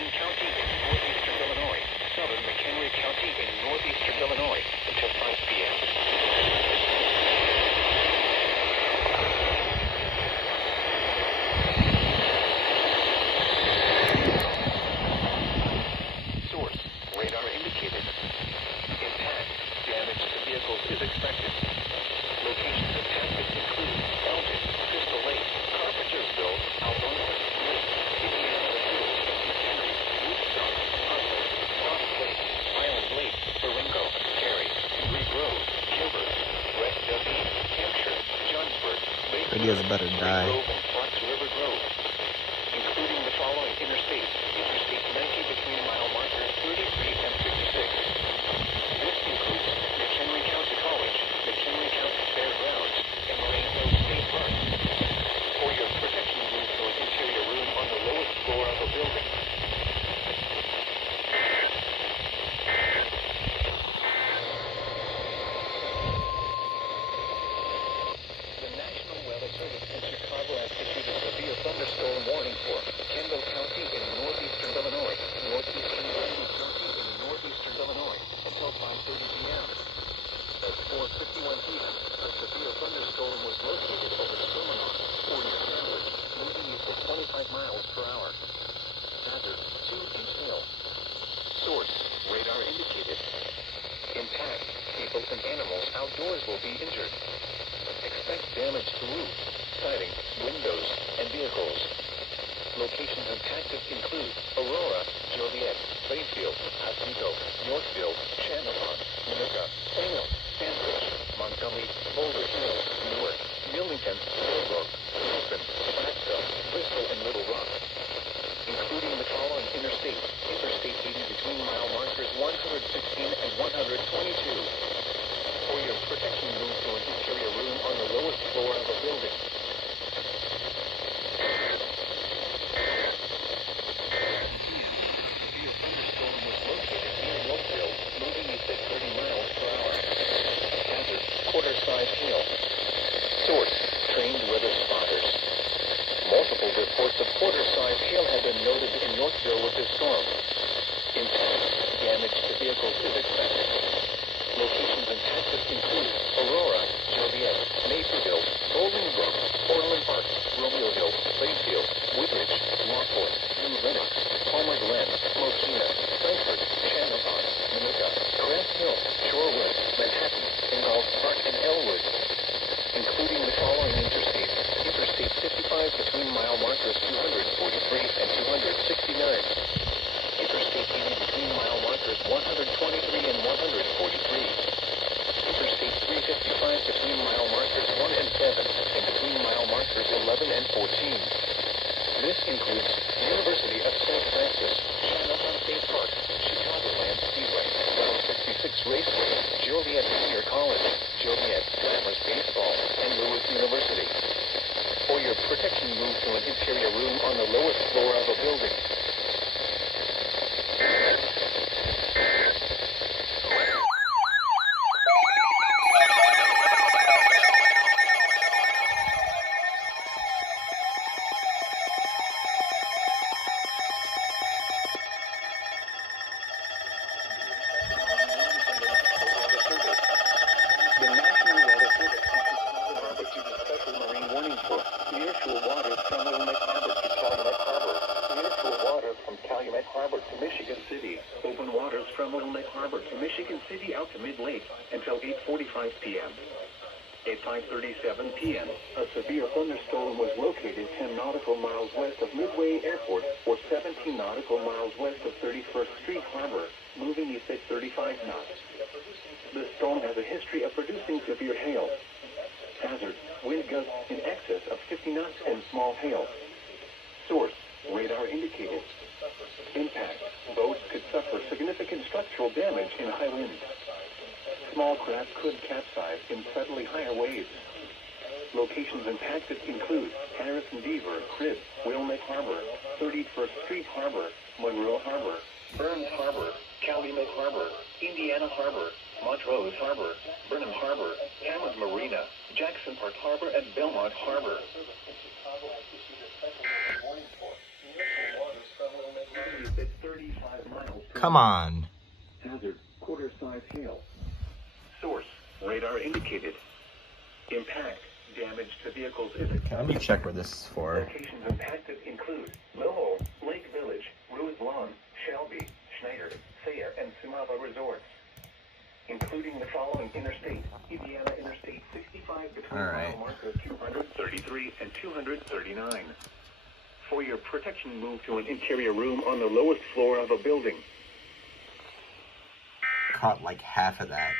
King County in northeastern Illinois, southern McHenry County in northeastern Illinois until 5 p.m. Source, radar indicated. Impact, damage to vehicles is expected. Locations and tactics include Elgin, Crystal Lake, Carpentersville, Algonquin, Lake, Indiana Hills, McHenry, Woodstock, Huntley, Cross Lake, Island Lake, Baringo, Cary, Green Grove, Gilbert, West Dundee, Hampshire, Johnsburg, Lake, Videos better die. Grove, and Fox River Grove, including the following interstates: Interstate 90 between mile markers 33 and 56. This includes McHenry County College, McHenry County Fairgrounds, and Marine Hill State Park. For your protection, move to an interior room on the lowest floor of a building. The National Weather Service in Chicago has issued a severe thunderstorm warning for Kendall County in northeastern Illinois, northeastern Grundy County in northeastern Illinois until 5:30 p.m. At 4:51 p.m., a severe thunderstorm was located over Sherman, or near Sandwich, moving east at 25 miles per hour. Hazard, 2-inch hail. Source, radar indicated. Impact, people and animals outdoors will be injured. Expect damage to roofs, siding, windows, and vehicles. Locations and tactics include Aurora, Joliet, Plainfield, Oswego, Yorkville, Channahon, Minooka, Salem, Sandwich, Montgomery, Boulder Hill, Newark, Millington, Millbrook, Wilson, Blackville, Bristol, and Little Rock, including the following interstates: Interstate 80 between mile markers 116 and 122. For your protection, move to an interior room on the lowest floor of a building. Severe thunderstorm was located near Yorkville, moving east at 30 miles per hour. Hazard, quarter-size hail. Source, trained weather spotters. Multiple reports of quarter-size hail have been noted in Yorkville with this storm. Impact, damage to vehicles is expected. Locations and tactics include Aurora, Joliet, Naperville, Bolingbrook, Orland Park, Romeoville, Plainfield, Woodridge, Lockport, New Lenox, Palmer Glen, Mokina, Frankfort, Channahon, Minooka, Crest Hill, Shorewood, Manhattan, Ingolf Park, and Elwood, including the following interstates: Interstate 55 between mile markers 243 and 269. Interstate 80 between mile markers 123 and 143. Interstate 355 between mile markers 1 and 7 and between mile markers 11 and 14. This includes University of St. Francis, Channahon State Park, Chicagoland Speedway, Route 66 Raceway, Joliet Junior College, Joliet Rattlers Baseball, and Lewis University. For your protection, move to an interior room on the lowest floor of a building. The National Weather Service has issued a special marine warning for nearshore waters from Wilmette Harbor to Calumet Harbor, nearshore waters from Calumet Harbor to Michigan City, open waters from Wilmette Harbor to Michigan City out to Mid-Lake until 8:45 p.m. At 5:37 p.m., a severe thunderstorm was located 10 nautical miles west of Midway Airport, or 17 nautical miles west of 31st Street Harbor, moving east at 35 knots. The storm has a history of producing severe hail. Hazard, wind gusts in excess of 50 knots and small hail. Source, radar indicated. Impact, boats could suffer significant structural damage in high winds. Small craft could capsize in suddenly higher waves. Locations and tactics include Harrison Beaver, Crib, Wilmette Harbor, 31st Street Harbor, Monroe Harbor, Burns Harbor, Calumet Harbor, Indiana Harbor, Montrose Harbor, Burnham Harbor, Hammond Marina, Jackson Park Harbor, and Belmont Harbor. Chicago has issued a special warning for nearshore waters from Wilmette. Come on. Hazard, quarter-size hail. Source, radar indicated. Impact, damage to vehicles is Okay, let me check what this is for. Locations impacted include Lowell, Lake Village, Rose Lawn, Shelby, Schneider, Sayre, and Sumava Resorts, including the following interstate: Indiana Interstate 65 between mile marker 233 and 239. For your protection, move to an interior room on the lowest floor of a building. Caught like half of that.